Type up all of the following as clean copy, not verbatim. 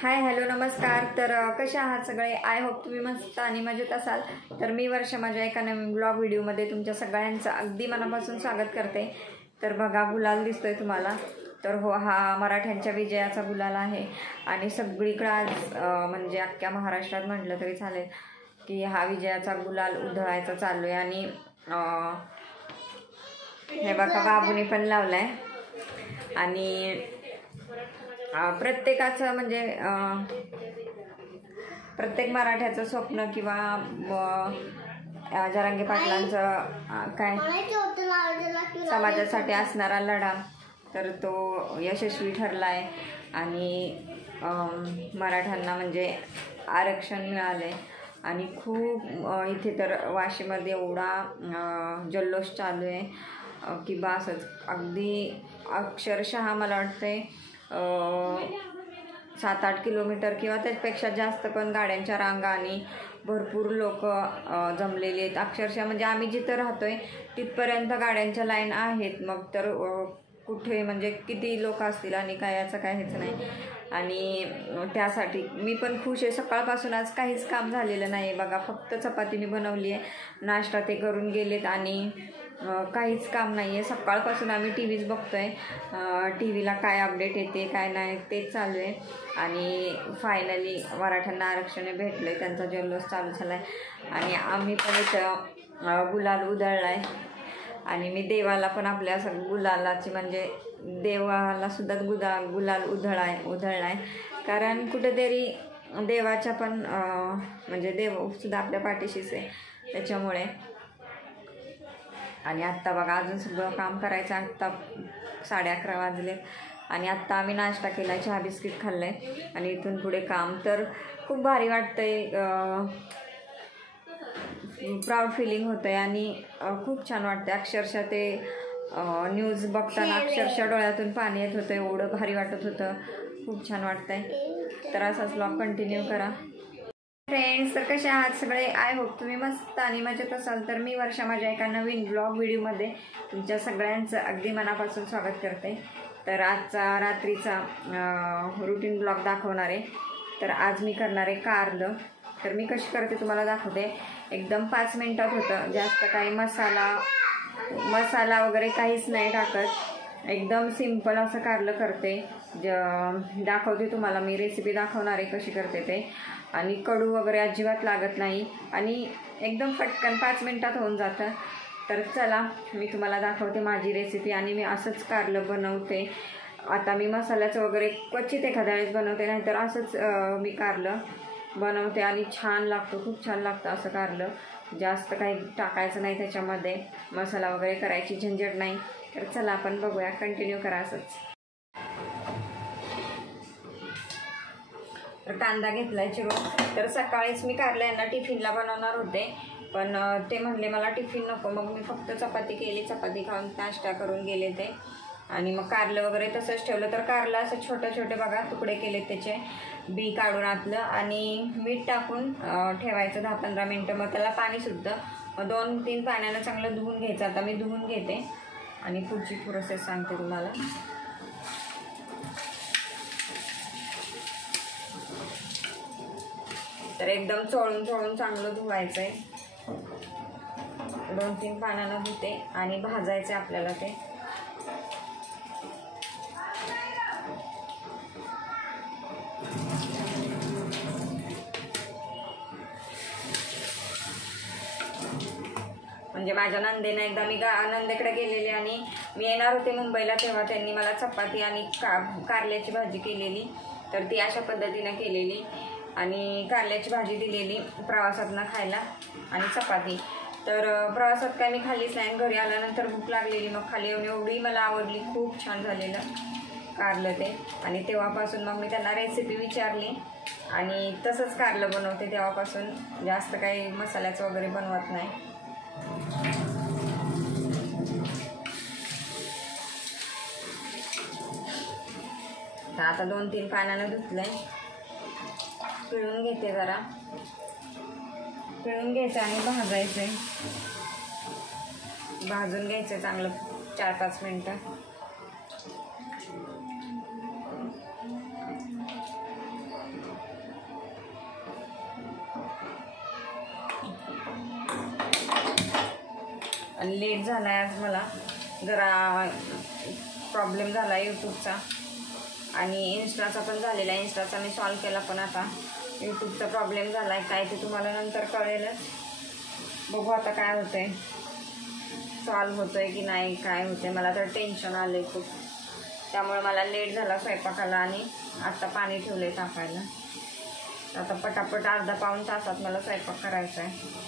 Hi hello नमस्कार. तर कशा आहात सगळे? आय होप तुम्ही मस्त आणि मजेत असाल. तर मी वर्षा माझ्या एका नवीन ब्लॉग व्हिडिओमध्ये तुमच्या सगळ्यांचं अगदी मनापासून स्वागत करते. तर बघा गुलाल दिसतोय तुम्हाला. तर हो, हा मराठ्यांच्या विजयाचा गुलाल आहे आणि सगळीकडे आज म्हणजे अख्ख्या महाराष्ट्रात म्हटलं तरी चालेल की हा विजयाचा गुलाल उधळायचा चालू आहे. आणि हे बघा बाबूने पण लावलाय आणि प्रत्येकाचं म्हणजे प्रत्येक मराठ्याचं स्वप्न किंवा जरांगे पाटलांचं काय समाजासाठी असणारा लढा तर तो यशस्वी ठरला आहे. आणि मराठ्यांना म्हणजे आरक्षण मिळाले आणि खूप इथे तर वाशीमध्ये एवढा जल्लोष चालू आहे की बसच अगदी अक्षरशः मला वाटते 7-8 किलोमीटर किंवा त्यापेक्षा जास्त पण गाड्यांच्या रांगा आणि भरपूर लोक जमलेले आहेत. अक्षरशः म्हणजे आम्ही जिथं राहतोय तिथपर्यंत गाड्यांच्या लाईन आहेत. मग तर कुठे म्हणजे किती लोक असतील आणि काय याचं काय हेच नाही. आणि त्यासाठी मी पण खुश आहे. सकाळपासून आज काहीच काम झालेलं नाही बघा. फक्त चपाती मी बनवली आहे, नाश्ता ते करून गेलेत आणि काहीच काम नाही आहे. सकाळपासून आम्ही टी व्हीच बघतो आहे. टी व्हीला काय अपडेट येते काय नाही तेच चालू आहे. आणि फायनली मराठ्यांना आरक्षण भेटलं आहे, त्यांचा जल्लोष चालू झाला आहे आणि आम्ही पण इथं गुलाल उधळला आहे. आणि मी देवाला पण आपल्या गुलालाची म्हणजे देवाला सुद्धा गुलाल उधळला आहे कारण कुठेतरी देवाच्या पण म्हणजे देवसुद्धा आपल्या पाठीशीच आहे त्याच्यामुळे. आणि आत्ता बघा अजून सगळं काम करायचं. आत्ता 11:30 वाजले आणि आत्ता आम्ही नाश्ता केला, चहा बिस्किट खाल्लं आहे आणि इथून पुढे काम. तर खूप भारी वाटतं आहे, प्राऊड फिलिंग होतं आहे आणि खूप छान वाटतं. अक्षरशः ते न्यूज बघताना अक्षरशः डोळ्यातून पाणी येत होतं, एवढं भारी वाटत होतं. खूप छान वाटतं आहे. तर असाच ब्लॉग कंटिन्यू करा. फ्रेंड्स, तर कसे आहात सगळे? आय होप तुम्ही मस्त आणि मजेत असाल. तर मी वर्षा माझ्या एका नवीन ब्लॉग व्हिडिओमध्ये तुमच्या सगळ्यांचं अगदी मनापासून स्वागत करते. तर आजचा रात्रीचा रुटीन ब्लॉग दाखवणार आहे. तर आज मी करणार आहे कारलं. तर मी कशी करते तुम्हाला दाखवते. एकदम 5 मिनिटात होतं. जास्त काही मसाला वगैरे काहीच नाही टाकत. एकदम सिंपल असं कारलं करते. दाखवते तुम्हाला मी रेसिपी दाखवणार आहे कशी करते ते. आणि कडू वगैरे अजिबात लागत नाही आणि एकदम पटकन 5 मिनिटात होऊन जातं. तर चला मी तुम्हाला दाखवते माझी रेसिपी. आणि मी असंच कारलं बनवते. आता मी मसाल्याचं वगैरे क्वचित एखाद्या वेळेस बनवते, नाहीतर असंच मी कारलं बनवते आणि छान लागतं, खूप छान लागतं असं कारलं. जास्त काही टाकायचं नाही त्याच्यामध्ये, मसाला वगैरे करायची झंझट नाही. तर चला आपण बघूया, कंटिन्यू करा असंच. तर कांदा घेतलाय चिरून. तर सकाळीच मी कारलं यांना टिफिनला बनवणार होते, पण ते म्हणले मला टिफिन नको. मग मी फक्त चपाती केली, चपाती खाऊन नाश्ता करून गेले ते. आणि मग कारलं वगैरे तसंच ठेवलं. तर कारलं असं छोटे बघा तुकडे केले, त्याचे बी काढून आतलं आणि मीठ टाकून ठेवायचं 10-15 मिनटं. मग त्याला पाणी सुटतं. मग 2-3 पाण्यानं चांगलं धुवून घ्यायचं. आता मी धुवून घेते आणि पुढची प्रोसेस सांगते तुम्हाला. तर एकदम चोळून चांगलं धुवायचं आहे. 2-3 पाण्यानं धुते आणि भाजायचे आपल्याला ते. म्हणजे माझ्या नंदेनं एकदा मी नंदेकडे गेलेले आणि मी येणार होते मुंबईला, तेव्हा त्यांनी मला चपाती आणि कारल्याची भाजी केलेली. तर ती अशा पद्धतीनं केलेली आणि कारल्याची भाजी दिलेली प्रवासातनं खायला आणि चपाती. तर प्रवासात काय मी खाल्लीच नाही. घरी आल्यानंतर भूक लागलेली, मग खाली येऊन एवढी मला आवडली, खूप छान झालेलं कारलं ते. आणि तेव्हापासून मग मी त्यांना रेसिपी विचारली आणि तसंच कारलं बनवते. तेव्हापासून जास्त काही मसाल्याचं वगैरे बनवत नाही. तर आता 2-3 पाण्यानं धुतलंय. पिळून घेते, जरा पिळून घ्यायचं आणि भाजायचं. भाजून घ्यायचं चांगलं 4-5 मिनटं. आणि लेट झाला आहे आज मला, जरा प्रॉब्लेम झाला आहे यूट्यूबचा आणि इन्स्टाचा पण झालेला आहे. इन्स्टाचा मी सॉल्व केला, पण आता यूट्यूबचा प्रॉब्लेम झाला आहे. काय ते तुम्हाला नंतर कळेलच. बघू आता काय होतं आहे, सॉल्व होतं आहे की नाही, काय होतं आहे. मला तर टेन्शन आलं आहे खूप, त्यामुळे मला लेट झाला स्वयंपाकाला आणि आत्ता पाणी ठेवलं आहे तापायला. आता पटापट अर्धा पाऊण तासात मला स्वयंपाक करायचा आहे.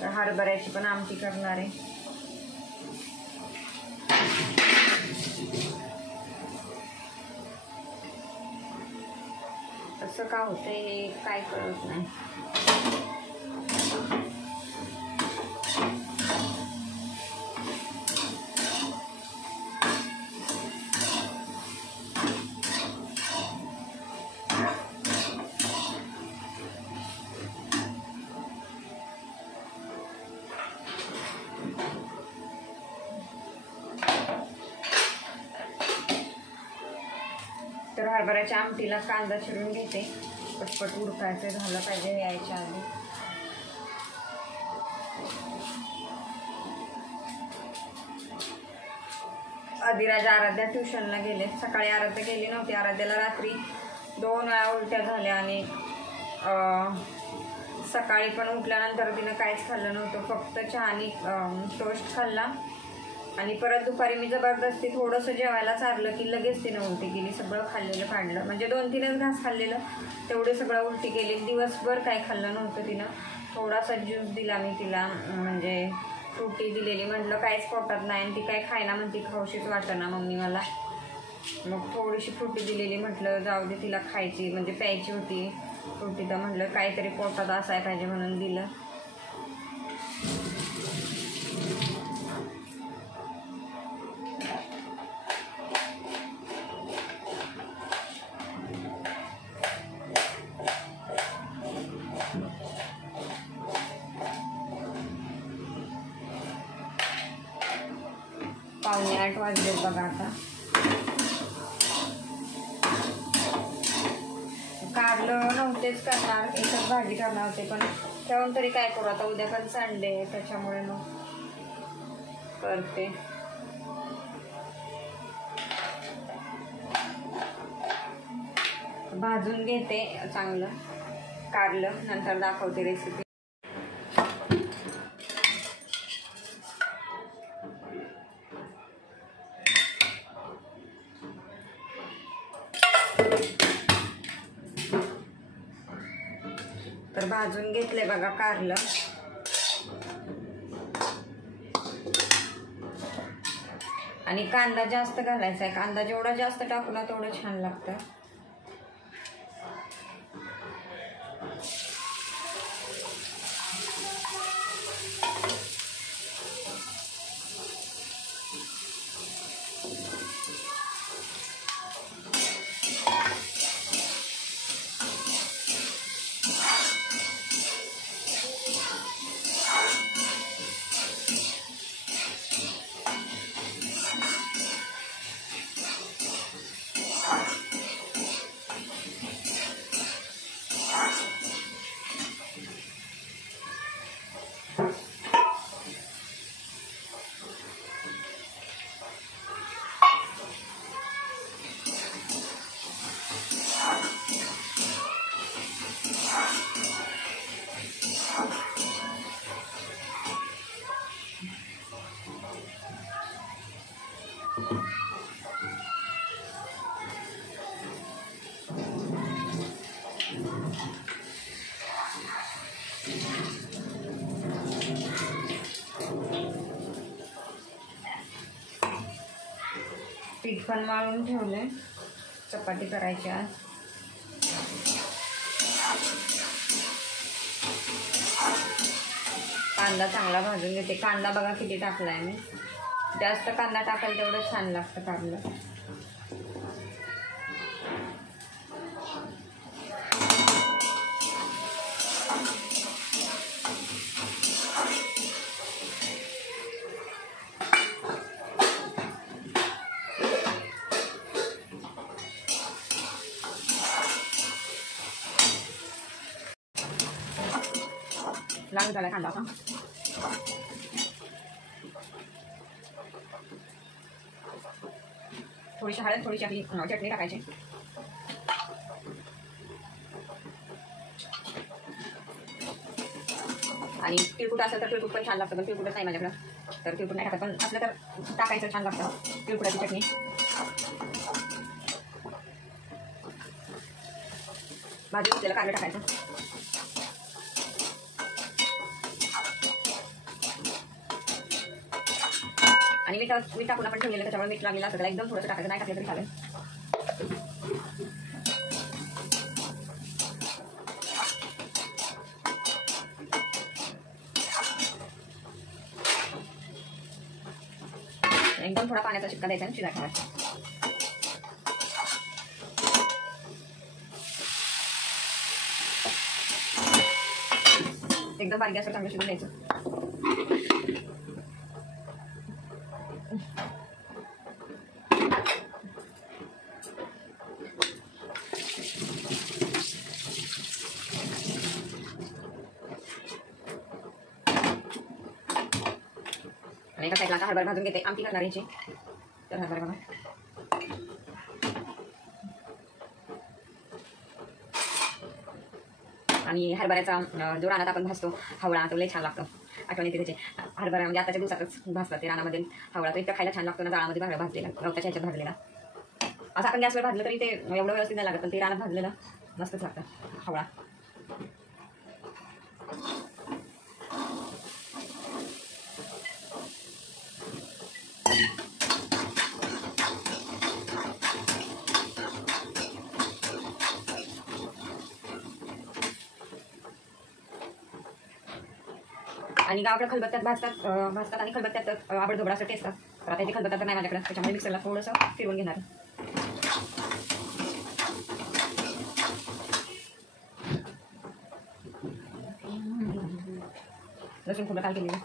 तर हरभऱ्याची पण आमटी करणार आहे. असं का होतंय हे काय कळत नाही. तर हरभऱ्याच्या आमटीला कांदा चिरून घेते, पटपट उडकायचं झालं पाहिजे यायच्या आधी. आदिराज आराध्या ट्युशनला गेले. सकाळी आराध्या गेली नव्हती. आराध्याला रात्री 2 वेळा उलट्या झाल्या आणि सकाळी पण उठल्यानंतर तिनं काहीच खाल्लं नव्हतं, फक्त चहा आणि टोस्ट खाल्ला. आणि परत दुपारी मी जबरदस्ती थोडंसं जेवायला चारलं की लगेच तिनं उलटी केली. सगळं खाल्लेलं काढलं, म्हणजे 2-3च घास खाल्लेलं, तेवढे सगळं उलटी केली. दिवसभर काही खाल्लं नव्हतं तिनं. थोडासा ज्यूस दिला मी तिला, म्हणजे फ्रुटी दिलेली. म्हटलं काहीच पोटात नाही आणि ती काय खायला म्हणती, खाऊशीच वाटेना मम्मी मला. मग थोडीशी फ्रुटी दिलेली, म्हटलं जाऊ दे तिला खायची, म्हणजे प्यायची होती फ्रुटी, तर म्हटलं काहीतरी पोटात असायला पाहिजे म्हणून दिलं. पावणे 8 वाजले बघा. आता कारलं नव्हतेच करणार, एकच भाजी करणार होते, पण ठेवून तरी काय करू आता, उद्या पण संडे आहे, त्याच्यामुळे मग करते. भाजून घेते चांगलं कारलं, नंतर दाखवते रेसिपी. तर भाजून घेतले बघा कारलं. आणि कांदा जास्त घालायचा आहे. कांदा जेवढा जास्त टाकू ना तेवढं छान लागतं. पीठ पण मळून ठेवले, चपाती करायची आज. कांदा चांगला भाजून घेते. कांदा बघा किती टाकला आहे मी. जास्त कांदा टाकाल तेवढं छान लागतं कारलं. लाल झाला कांदा आता. थोडीशी हळद, थोडीशी आपली चटणी टाकायची. आणि तिळकुट असेल तर तिळकुट पण छान लागतं, पण तिळकुटच नाही माझ्याकडं, तर तिळकुट नाही टाकत, पण असलं तर टाकायचं, छान लागतं तिळकुटाची चटणी. भाजी घेतलेलं कारलं टाकायचं. आणि मीठ टाकून आपण ठेवलेलं, त्याच्यामुळे मीठ लागलेलं असतं, त्याला एकदम थोडंसं टाकायचं, नाही टाकलं तरी चालेल. एकदम थोडा पाण्याचा शिक्का द्यायचा आणि शिजायला ठेवायचा. एकदम बारीक गॅसवर चांगलं शिजून द्यायचं. आणि एका साईडला आता हरभरा भाजून घेते, आमटी करणार याची. तर हरभरा बघा, आणि हरभऱ्याचा जो रानात आपण भाजतो हवळा, तो लय छान लागतो. आठवण येते त्याची. हरभरा म्हणजे आताच्या दिवसातच भाजतात ते रानामध्ये हवळा, तो इतका खायला छान लागतो ना, जाळामध्ये भाजलेला, गवताच्या ह्याच्यात भाजलेला. असं आपण गॅसवर भाजलं तरी ते एवढं व्यवस्थित नाही लागत, पण ते रानात भाजलेलं मस्तच लागतं हवळा. आणि गावाकडे खलबत्त्यात भाजतात आणि खलबत्त्यात आबडधोबड असं टेस्ट असतात. तर आता इथे खलबत्त्यात नाही माझ्याकडे, त्याच्यामुळे मिक्सरला थोडंसं फिरवून घेणार. लसूण थोडं काल केलेलं.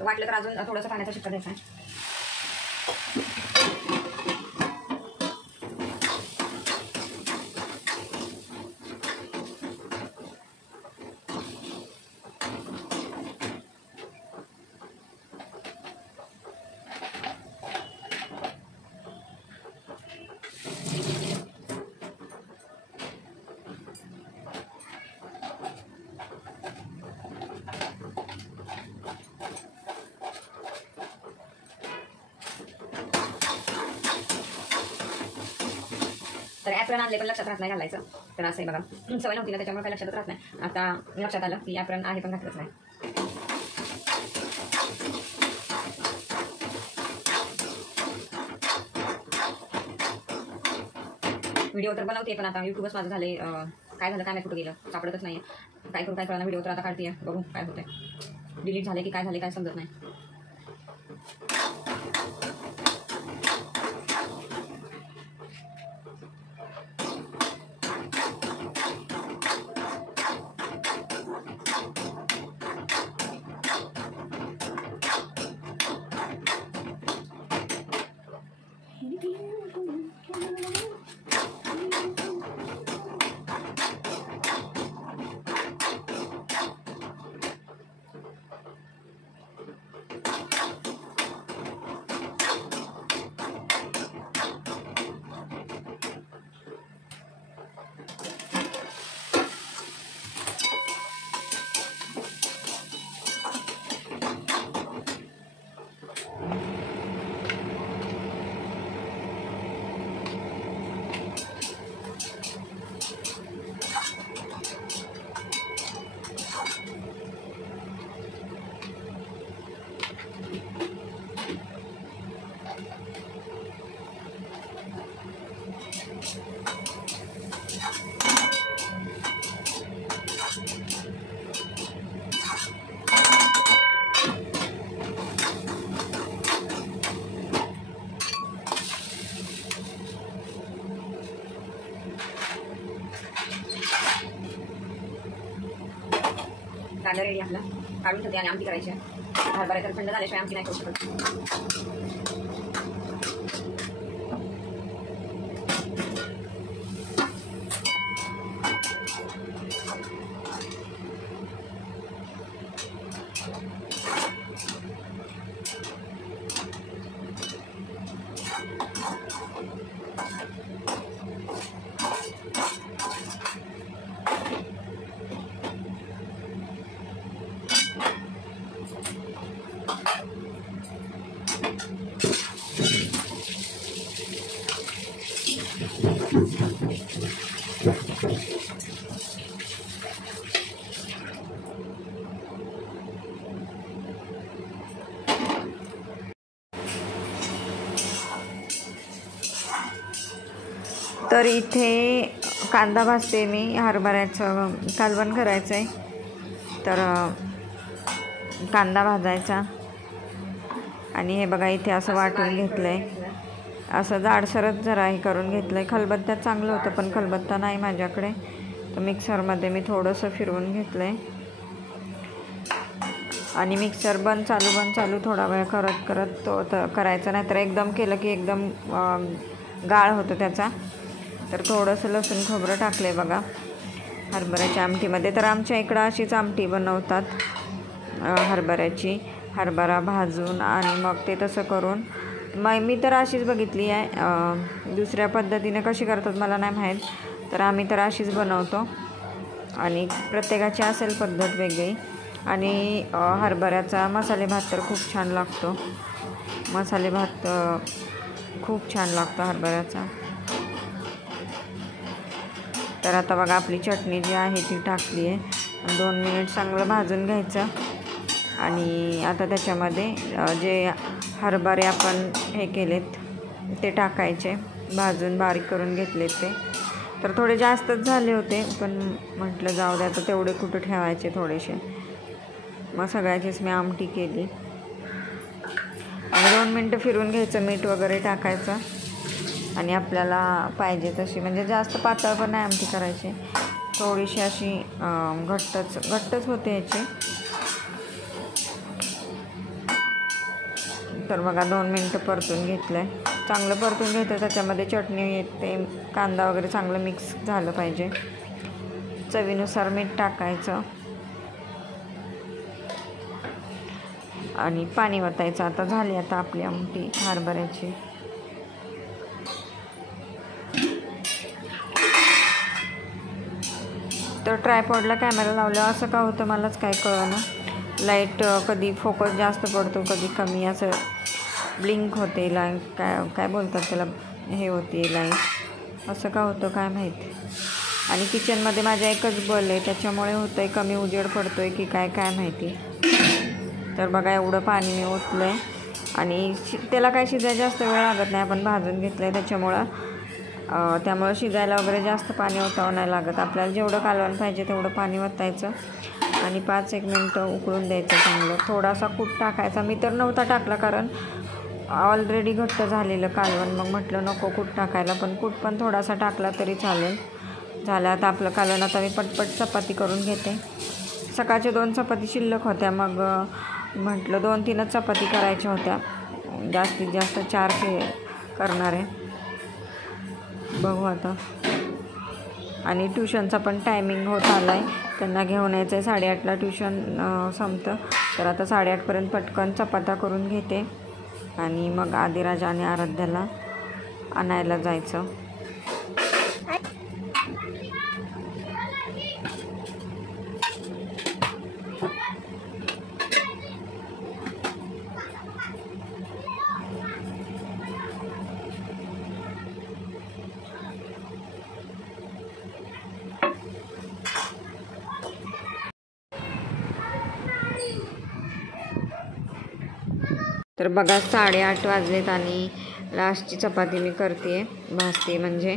वाटलं तर अजून थोडंसं पाण्याचा शिक्का द्यायचा. तर ॲप्रन आणले पण लक्षात राहत नाही घालायचं. तर असं आहे बघा, सवय नव्हती ना, त्याच्यामुळे काही लक्षात राहत नाही. आता लक्षात आलं की ॲप्रन आहे पण घातलंच नाही. व्हिडिओ तर बनवते, पण आता यूट्यूबच माझं झाले, काय झालं काय नाही, कुठं गेलं सापडतच नाही. काय करू काय कळणार, व्हिडिओ तर आता काढते, बघू काय होतंय, डिलीट झाले की काय झाले काय समजत नाही. कांदा रेडी आपला, काढून ठेवते आणि आमटी करायची आहे. हरभऱ्याचा थंड झाल्याशिवाय आमटी नाही करू शकत. तर इथे कांदा भाजते मी. हरभऱ्याचं कालवण करायचं आहे, तर कांदा भाजायचा. आणि हे बघा इथे असं वाटून घेतलं आहे, असं जाडसरच जरा हे करून घेतलं आहे. खलबत्त्यात चांगलं होतं, पण खलबत्ता नाही माझ्याकडे, तर मिक्सरमध्ये मी थोडंसं फिरवून घेतलं आहे. आणि मिक्सर बंद चालू थोडा वेळ करत करत तो करायचा, नाहीतर एकदम केलं की एकदम गाळ होतं त्याचा. तर थोडंसं लसूण खोबरं टाकलं आहे बघा हरभऱ्याच्या आमटीमध्ये. तर आमच्या इकडं अशीच आमटी बनवतात हरभऱ्याची, हरभरा भाजून आणि मग ते तसं करून. मी तर अशीच बघितली आहे, दुसऱ्या पद्धतीने कशी करतात मला नाही माहीत. तर आम्ही तर अशीच बनवतो, आणि प्रत्येकाची असेल पद्धत वेगळी. आणि हरभऱ्याचा मसाले भात तर खूप छान लागतो. मसाले भात खूप छान लागतो हरभऱ्याचा. तर आता बघा आपली चटणी जी आहे ती टाकली आहे. 2 मिनिट चांगलं भाजून घ्यायचं. आणि आता त्याच्यामध्ये जे हरभरे आपण हे केलेत ते टाकायचे, भाजून बारीक करून घेतलेत ते. तर थोडे जास्तच झाले होते, पण म्हटलं जाऊ द्या, तर तेवढे कुठं ठेवायचे थोडेसे. मग सगळ्याचीच मी आमटी केली. आणि 2 मिनटं फिरून घ्यायचं, मीठ वगैरे टाकायचं. आणि आपल्याला पाहिजे तशी, म्हणजे जास्त पातळ पण नाही आमटी करायची, थोडीशी अशी घट्टच होते याची. तर बघा 2 मिनटं परतून घेतलं आहे, चांगलं परतून घेतं. त्याच्यामध्ये चटणी ते कांदा वगैरे चांगलं मिक्स झालं पाहिजे. चवीनुसार मीठ टाकायचं आणि पाणी वतायचं. आता झाली आता आपली आमटी हरभऱ्याची. तर ट्रायपॉडला कॅमेरा लावल्यावर असं का होतं मलाच काय कळलं. लाईट कधी फोकस जास्त पडतो, कधी कमी, असं ब्लिंक होते, काय बोलतात त्याला, हे होते लाईट, असं का होतं काय माहिती. आणि किचनमध्ये माझ्या एकच बल्ब आहे, त्याच्यामुळे होतं आहे, कमी उजेड पडतो आहे की काय माहिती. तर बघा एवढं पाणी मी ओतलं आहे. आणि त्याला काय शिजायला जास्त वेळ लागत नाही, आपण भाजून घेतलं आहे त्यामुळं शिजायला वगैरे जास्त पाणी ओतावं नाही लागत. आपल्याला जेवढं कालवण पाहिजे तेवढं पाणी ओतायचं आणि 5-1 मिनटं उकळून द्यायचं चांगलं. थोडासा कूट टाकायचा, मी तर नव्हता टाकला कारण ऑलरेडी घट्ट झालेलं कालवण, मग म्हटलं नको कूट टाकायला, पण कूट पण थोडासा टाकला तरी चालेल. झालं आता आपलं कालवण. आता मी पटपट चपाती करून घेते. सकाळच्या 2 चपाती शिल्लक होत्या, मग म्हटलं 2-3च चपाती करायच्या होत्या, जास्तीत जास्त 4 करणार आहे, बघू आता. आणि ट्युशनचा पण टायमिंग होत आला आहे, त्यांना घेऊन यायचं आहे. 8:30ला ट्युशन संपतं. तर आता 8:30पर्यंत पटकन चपात्या करून घेते आणि मग आदिराज आणि आराध्याला आणायला जायचं. तर बघा 8:30 वाजलेत आणि लास्टची चपाती मी करते, भाजते म्हणजे.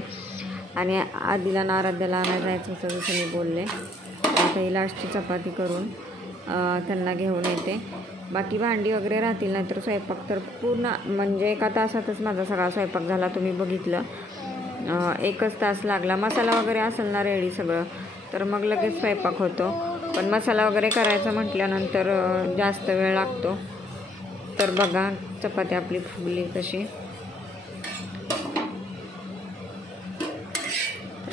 आणि आधीला आराध्याला आणायला जायचं होतं जसं मी बोलले. आता ही लास्टची चपाती करून त्यांना घेऊन येते. बाकी भांडी वगैरे राहतील, नाहीतर स्वयंपाक तर पूर्ण म्हणजे 1 तासातच माझा सगळा स्वयंपाक झाला. तुम्ही बघितलं 1च तास लागला. मसाला वगैरे असेल ना रेडी सगळं, तर मग लगेच स्वयंपाक होतो. पण मसाला वगैरे करायचा म्हटल्यानंतर जास्त वेळ लागतो. तर बघा चपाती आपली फुगली कशी.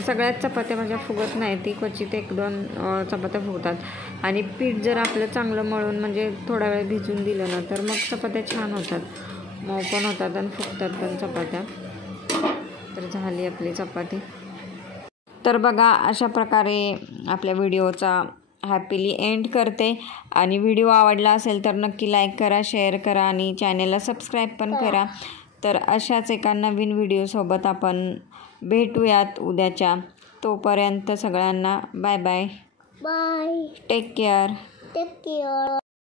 सगळ्याच चपात्या माझ्या फुगत नाही, ती क्वचित 1-2 चपात्या फुगतात. आणि पीठ जर आपलं चांगलं मळून म्हणजे थोडा वेळ भिजून दिलं ना तर मग चपात्या छान होतात, मऊ पण होतात आणि फुगतात पण चपात्या. तर झाली आपली चपाती. तर बघा अशा प्रकारे आपल्या व्हिडिओचा हॅपीली एंड करते. आणि व्हिडिओ आवडला असेल तर नक्की लाईक करा, शेअर करा आणि चॅनेलला सबस्क्राईब पण करा. तर अशाच एका नवीन व्हिडिओसोबत आपण भेटूयात उद्याच्या. तोपर्यंत सगळ्यांना bye bye. Bye. Take care. Take care.